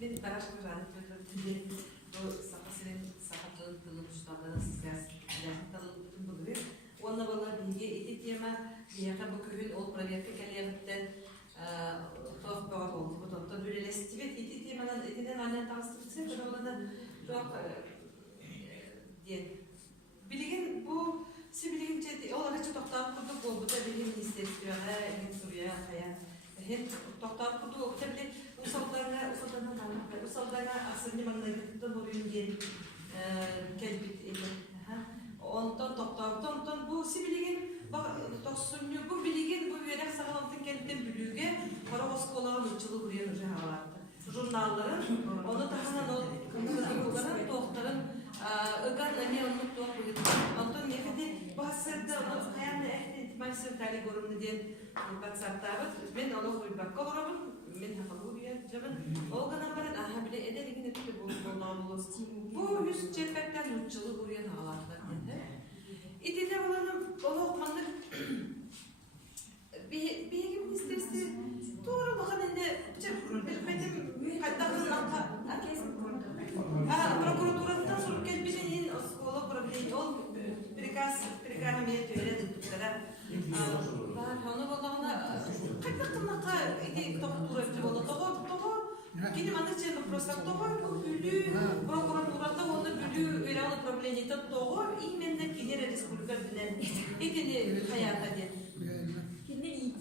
Ben karışık rahatlıkla bu sapasının sakatlığı kılmışlardan sizlerden buluyor. Onunla bana bilgi etitiyeme diyaka bu köyün ol proyekte keliyakten tuhaf bağlı oldu. Bu da böyle lestivet etitiyemeden etiden annen tanıştırırsa böyle olana çok diye. Bilgin bu sibilgin çeti olarak çok tuhaf kurduk oldu da bilgin istiyor. Hem Suriye hayat. Hem tuhaf kurduk oldu da bilgin usallarına aslında bana gittim oraya diye kelbit edin. Ondan toptan bu sibilgin toksunluyor bu bilgin bu yere sağlamtın kentten bülüge para oskolağı uçulu buraya vardı. Jurnalların onu tahanan o kanalların doktorun ögan ne onu tuhaf buydu. Ondan nefede bahsede onu hayalde ihtimalsiz tali görümlü diye WhatsApp'ta ben onu koyup bakalım. Men hafalıyor zaman o kadar böyle aha bile ederken de bu namlus bu yüz cephetten uçulu buraya havalarda dedi. İdile olanım onu okumanlık bir gibi isterse doğru bakan ende benim hatta prokuraturdan sonra gelbileyin oskola problemi ol prikahamiyet öyle dedikleri var onu balağına kaçmakta ide doktor öfte oldu toho gidip anlatacağım просто toho bülü prokuraturda onu bülü öyle alıp problemi toho imende kinere respublika bilen edini hayata diye kinere iyi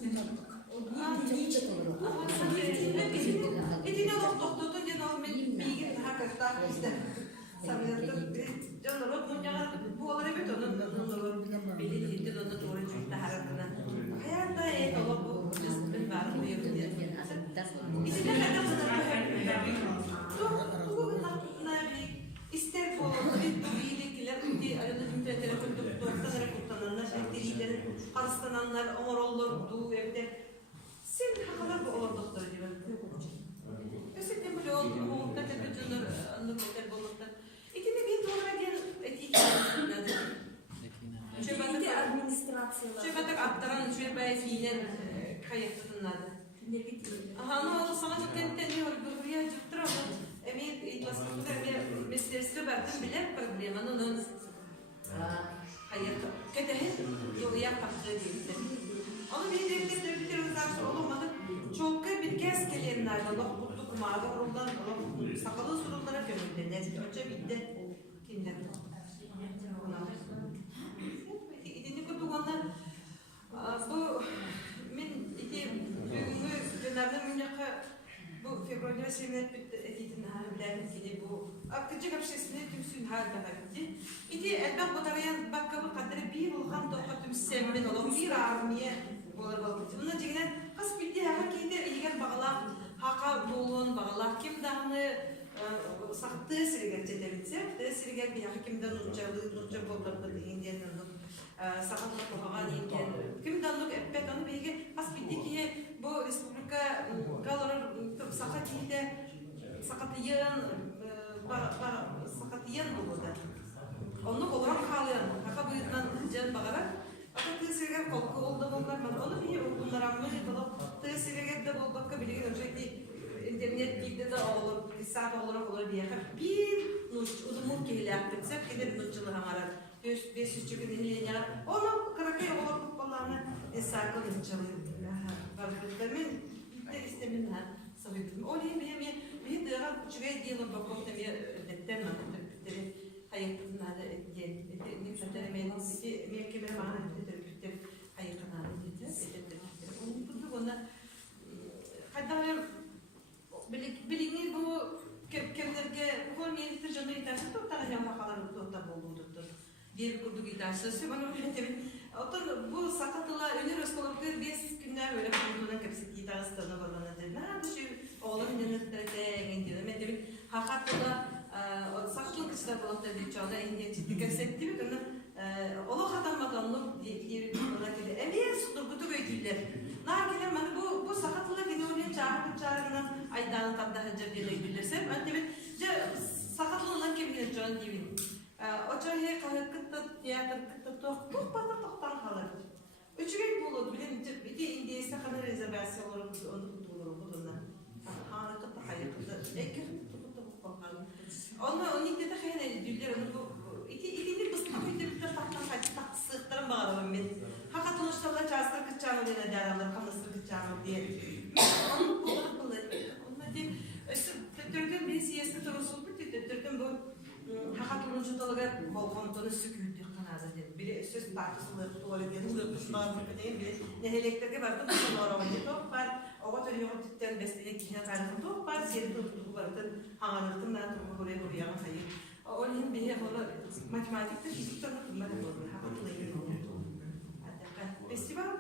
edine doktordan ya normal bilgi hakikaten işte sanırım canlar munyağlar bu olay evet onun belli değil de onun doğru çıktı hareketine hayatta en o bu ben var bu yapıyor diye işte ne kadar ister bu iyilikler ki arada bir telefon doktorlara kullananlar şekilleri hastalananlar omurollar du evde sen kadar bu olur doktor gibi özellikle böyle oldu bu da bütün anlıklar bulmakta İkide bir doğru diyen etik Çöbetek administrasyon. Çöbetek aktaran çöbeğe fiiller kayıtlandı. Aha no sana çok tenteniyor buraya çıktı ama emin itlasında bir meselesi verdim bile problemin onun hayat kedehin yolu yapmadığı değildi. Onu bir devletler uzakta olamadı. Çok bir kez gelenler Allah mutlu kumarda oradan sakalı sorunlara gönüldü. Önce bitti. Kimden? İdini kurduğunda bu min iki günlerde münyaka bu februarda senet bitti etidin bilen ki bu akıcı kapşesine tümsün halde gitti. İdi elbette bu tarayan bakkabı kadar bir bulgan topa tümsemmen olur bir armiye olur balık. Bunun için kas bitti hakiki eğer bağlar haka bulun bağlar kim dağını sakıttığı sirger çetebilse, sirger bir hakimden nurca bollardı indiğinden sakatlık kovagan indiğinden kimden nuk epek anı beyge as bitti ki bu Respublika galar sakatiyde sakatiyen bulurdu. Onu olarak kalayan, haka buyurdan can bağırarak akıttığı sirger kolku oldu onlar onu bir bunlar amma tığ sirger de bol bakka bilgin öncelikli internet bilgide de olur, saat olarak olur diye. Bir nuç, udumur kehilaktık, sep gider nuççılığı hamarar. 500 çökün inleyen onu karakaya olur kupalarına sakın nuççılığı. Varlıklarımın de istemin sabittim. O diye bir dağın çöğe diyelim bakalım da bir ödetten mantıkları hayatın adı diye. Ne kadar emeğinizi mevkimere mantıkları hayatın adı diye. Onun tutup ona hatta bilinir bu kemlerge kol yenitir canı iterse toptan yan bakaları topta bulundur. Diye bir kurduk iterse bana öyle tabii. Otan bu sakatlılar öner öskolıklar 5 günler öyle bulunduğundan kapsık iterse tadına bağlanır. Ne yaptı şu oğlum denetlerine gidiyor. Ben tabii hakatlılar sakatlık işte bu tabii çoğuna indiye ciddi kasetti mi bunu ola katanmadanlık diye bir bana dedi. Emeğe sudur kutu götürdüler. Narkiler bana bu sakatlılar yine oraya çağırından aydan kadar hacır diye gidilersem ben tabii sakatlığından kimden çoğun diyeyim. O çoğu her kıtta tiyatr kıtta toktan kalır. Üçüge bulur bilen bir de indiyse kadar rezervasyon olur onu tutulur bundan. Ekir tutup bakalım. Onun ilk de hayal ediyorlar. İkinci bıstık bir de taktan kaçı taktı sığıklarım bağlamam ben. Hakat oluşturlar çağısır kıçağını diye derler, kanısır kıçağını diye. Onun olarak onlar diye, Türk'ün bir siyaseti torusul bir Türk'ün bu hakat oluşturlar balkonunu sükürdü kanazı diye. Biri söz tartışılır, tuvalet yanılır, kuşlar bir de neheleklerge vardı, bu sonra oynadı. Top var, o kadar yok tütten besleyen kişine tarifim top var, seri tutup vardı, hanırtımdan tutup buraya sayı. Onun bir matematikte, fizikte tutmadı. Hakikaten festival